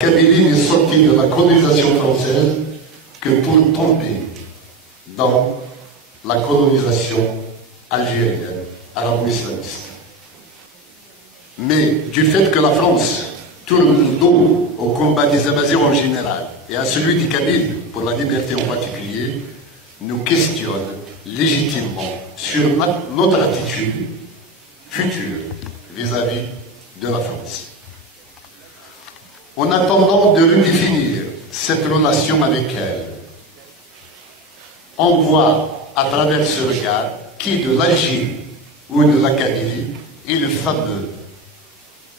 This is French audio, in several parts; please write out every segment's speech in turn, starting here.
Kabylie n'est sorti de la colonisation française que pour tomber dans la colonisation algérienne, arabo-islamiste. Mais du fait que la France tourne le dos au combat des Amazighs en général et à celui des Kabyles pour la liberté en particulier, nous questionne légitimement sur notre attitude future vis-à-vis de la France. En attendant de redéfinir cette relation avec elle, on voit à travers ce regard qui de l'Algérie ou de la Kabylie est le fameux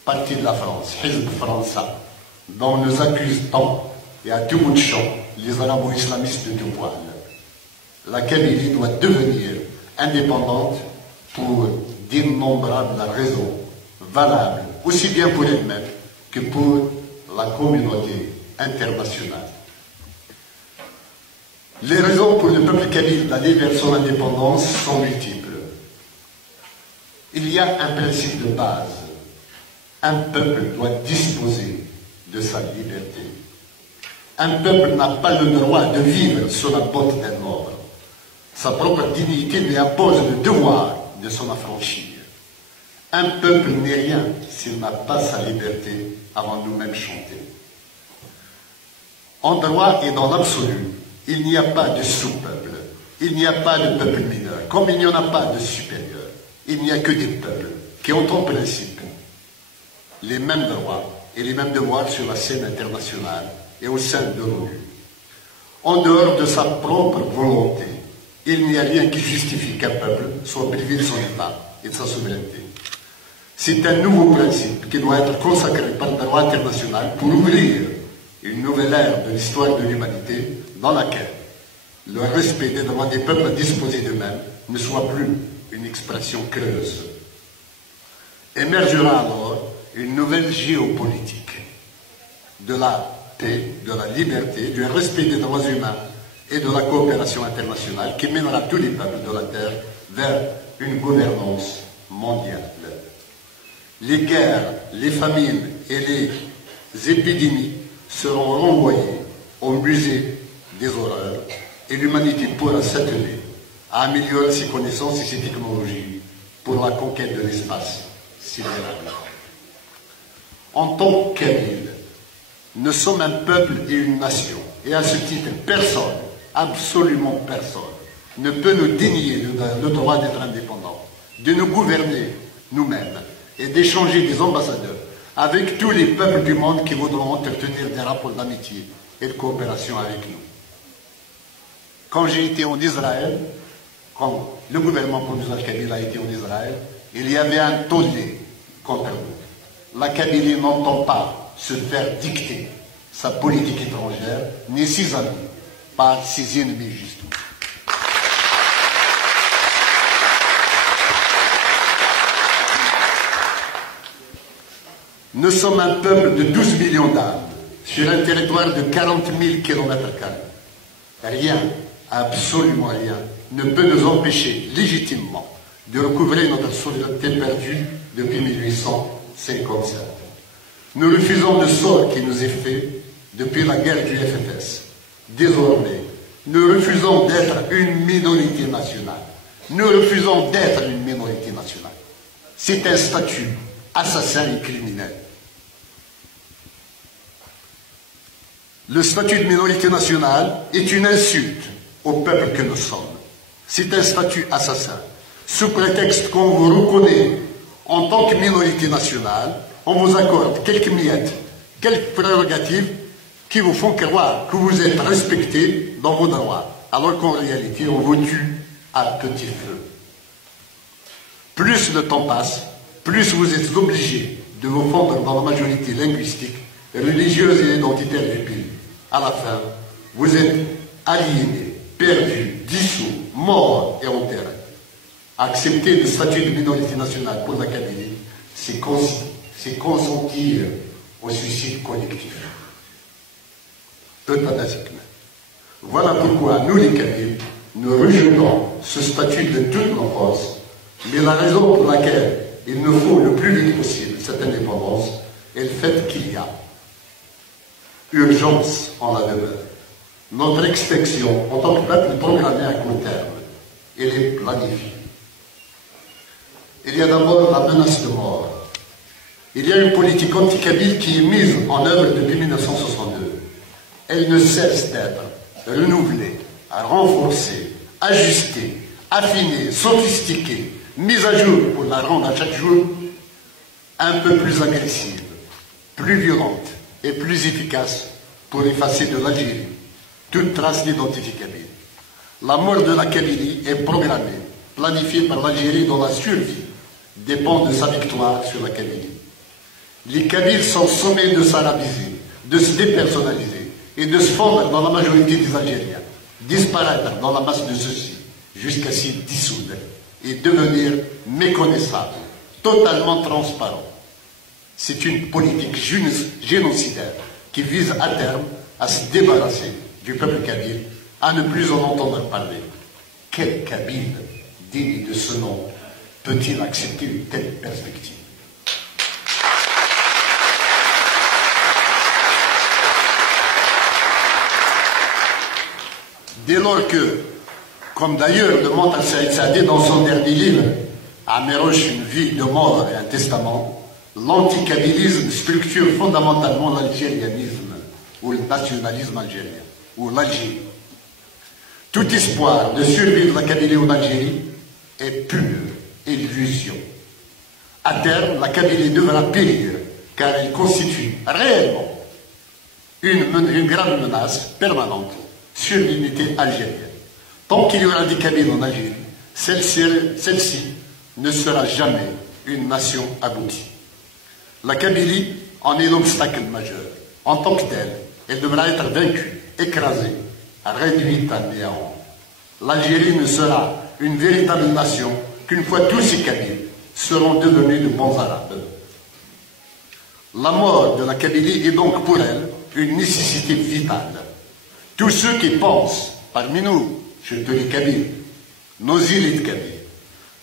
parti de la France, Hizb Fransa, dont nous accusent tant et à tout bout de champ les arabo-islamistes de tout poil. La Kabylie doit devenir indépendante pour d'innombrables raisons valables, aussi bien pour elle-même que pour la communauté internationale. Les raisons pour le peuple kabyle d'aller vers son indépendance sont multiples. Il y a un principe de base. Un peuple doit disposer de sa liberté. Un peuple n'a pas le droit de vivre sous la botte d'un autre. Sa propre dignité lui impose le devoir de s'en affranchir. Un peuple n'est rien s'il n'a pas sa liberté avant nous-mêmes chanter. En droit et dans l'absolu, il n'y a pas de sous-peuple, il n'y a pas de peuple mineur, comme il n'y en a pas de supérieur. Il n'y a que des peuples qui ont en principe les mêmes droits et les mêmes devoirs sur la scène internationale et au sein de l'ONU. En dehors de sa propre volonté, il n'y a rien qui justifie qu'un peuple soit privé de son État et de sa souveraineté. C'est un nouveau principe qui doit être consacré par le droit international pour ouvrir une nouvelle ère de l'histoire de l'humanité dans laquelle le respect des droits des peuples à disposer d'eux-mêmes ne soit plus une expression creuse. Émergera alors une nouvelle géopolitique de la paix, de la liberté, du respect des droits humains et de la coopération internationale qui mènera tous les peuples de la Terre vers une gouvernance mondiale. Les guerres, les famines et les épidémies seront renvoyées au musée des horreurs et l'humanité pourra s'atteler à améliorer ses connaissances et ses technologies pour la conquête de l'espace sidéral. En tant que Kabyles, nous sommes un peuple et une nation, et à ce titre, personne, absolument personne, ne peut nous dénier le droit d'être indépendant, de nous gouverner nous-mêmes et d'échanger des ambassadeurs avec tous les peuples du monde qui voudront entretenir des rapports d'amitié et de coopération avec nous. Quand j'ai été en Israël, quand le gouvernement provisoire kabyle a été en Israël, il y avait un tollé contre nous. La Kabylie n'entend pas se faire dicter sa politique étrangère, ni ses amis, par ses ennemis justement. Nous sommes un peuple de 12 millions d'âmes sur un territoire de 40 000 km². Rien, absolument rien, ne peut nous empêcher légitimement de recouvrer notre souveraineté perdue depuis 1857. Nous refusons le sort qui nous est fait depuis la guerre du FFS. Désormais, nous refusons d'être une minorité nationale. Nous refusons d'être une minorité nationale. C'est un statut assassin et criminel. Le statut de minorité nationale est une insulte au peuple que nous sommes. C'est un statut assassin. Sous prétexte qu'on vous reconnaît en tant que minorité nationale, on vous accorde quelques miettes, quelques prérogatives qui vous font croire que vous êtes respecté dans vos droits, alors qu'en réalité, on vous tue à petit feu. Plus le temps passe, plus vous êtes obligés de vous fondre dans la majorité linguistique, religieuse et identitaire du pays. À la fin, vous êtes aliénés, perdus, dissous, morts et enterrés. Accepter le statut de minorité nationale pour la Kabylie, c'est consentir au suicide collectif. Euthanasiquement. Voilà pourquoi nous, les Kabyles, nous rejetons ce statut de toute nos forces, mais la raison pour laquelle il nous faut le plus vite possible cette indépendance est le fait qu'il y a Urgence en la demeure. Notre extinction en tant que peuple est programmée à court terme. Elle est planifiée. Il y a d'abord la menace de mort. Il y a une politique anti-kabyle qui est mise en œuvre depuis 1962. Elle ne cesse d'être renouvelée, renforcée, ajustée, affinée, sophistiquée, mise à jour pour la rendre à chaque jour un peu plus agressive, plus violente et plus efficace pour effacer de l'Algérie toute trace d'identité kabyle. La mort de la Kabylie est programmée, planifiée par l'Algérie dont la survie dépend de sa victoire sur la Kabylie. Les Kabyles sont sommés de s'arabiser, de se dépersonnaliser et de se fondre dans la majorité des Algériens, disparaître dans la masse de ceux-ci, jusqu'à s'y dissoudre et devenir méconnaissables, totalement transparents. C'est une politique génocidaire qui vise à terme à se débarrasser du peuple kabyle, à ne plus en entendre parler. Quel Kabyle digne de ce nom peut-il accepter une telle perspective? Dès lors que, comme d'ailleurs le montre Saïd Saadi dans son dernier livre, Améroche, une vie de mort et un testament, l'anticabylisme structure fondamentalement l'algérianisme, ou le nationalisme algérien, ou l'Algérie. Tout espoir de survie de la Kabylie en Algérie est pure illusion. À terme, la Kabylie devra périr, car elle constitue réellement une grave menace permanente sur l'unité algérienne. Tant qu'il y aura des Kabyles en Algérie, celle-ci ne sera jamais une nation aboutie. La Kabylie en est l'obstacle majeur. En tant que telle, elle devra être vaincue, écrasée, réduite à néant. L'Algérie ne sera une véritable nation qu'une fois tous ces Kabyles seront devenus de bons Arabes. La mort de la Kabylie est donc pour elle une nécessité vitale. Tous ceux qui pensent, parmi nous, je te dis Kabyles, nos élites Kabyles,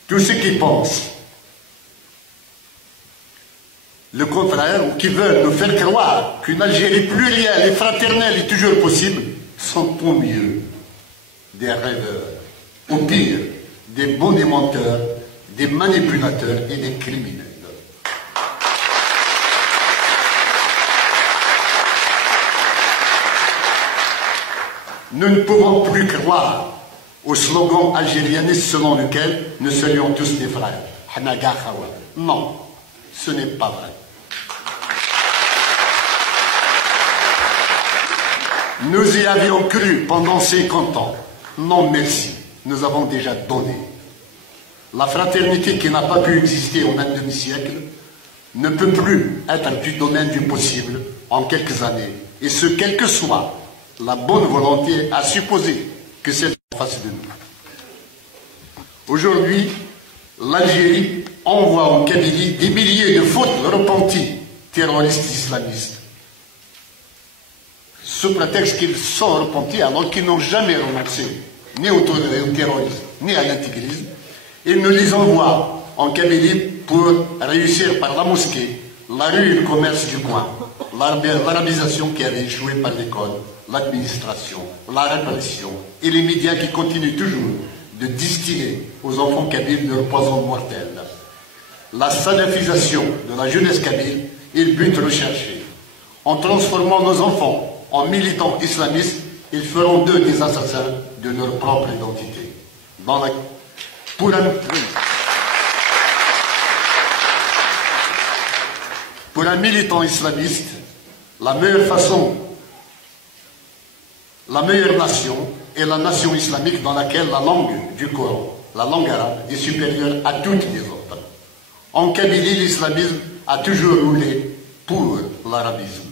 tous ceux qui pensent le contraire ou qui veulent nous faire croire qu'une Algérie plurielle et fraternelle est toujours possible, sont au mieux des rêveurs, au pire des bons démenteurs, des manipulateurs et des criminels. Nous ne pouvons plus croire au slogan algérianiste selon lequel nous serions tous des frères. Non, ce n'est pas vrai. Nous y avions cru pendant 50 ans. Non, merci. Nous avons déjà donné. La fraternité qui n'a pas pu exister en un demi-siècle ne peut plus être du domaine du possible en quelques années. Et ce, quelle que soit la bonne volonté à supposer que c'est en face de nous. Aujourd'hui, l'Algérie envoie en Kabylie des milliers de fautes repentis terroristes islamistes, sous prétexte qu'ils sont repentis alors qu'ils n'ont jamais renoncé ni au terrorisme ni à l'intégrisme. Ils nous les envoient en Kabylie pour réussir par la mosquée, la rue et le commerce du coin, l'arabisation qui avait échoué par l'école, l'administration, la répression et les médias qui continuent toujours de distiller aux enfants kabyles leur poison mortel. La salafisation de la jeunesse kabyle est le but recherché. En transformant nos enfants en militants islamistes, ils feront d'eux des assassins de leur propre identité. Pour un militant islamiste, la meilleure nation est la nation islamique dans laquelle la langue du Coran, la langue arabe, est supérieure à toutes les autres. En Kabylie, l'islamisme a toujours roulé pour l'arabisme.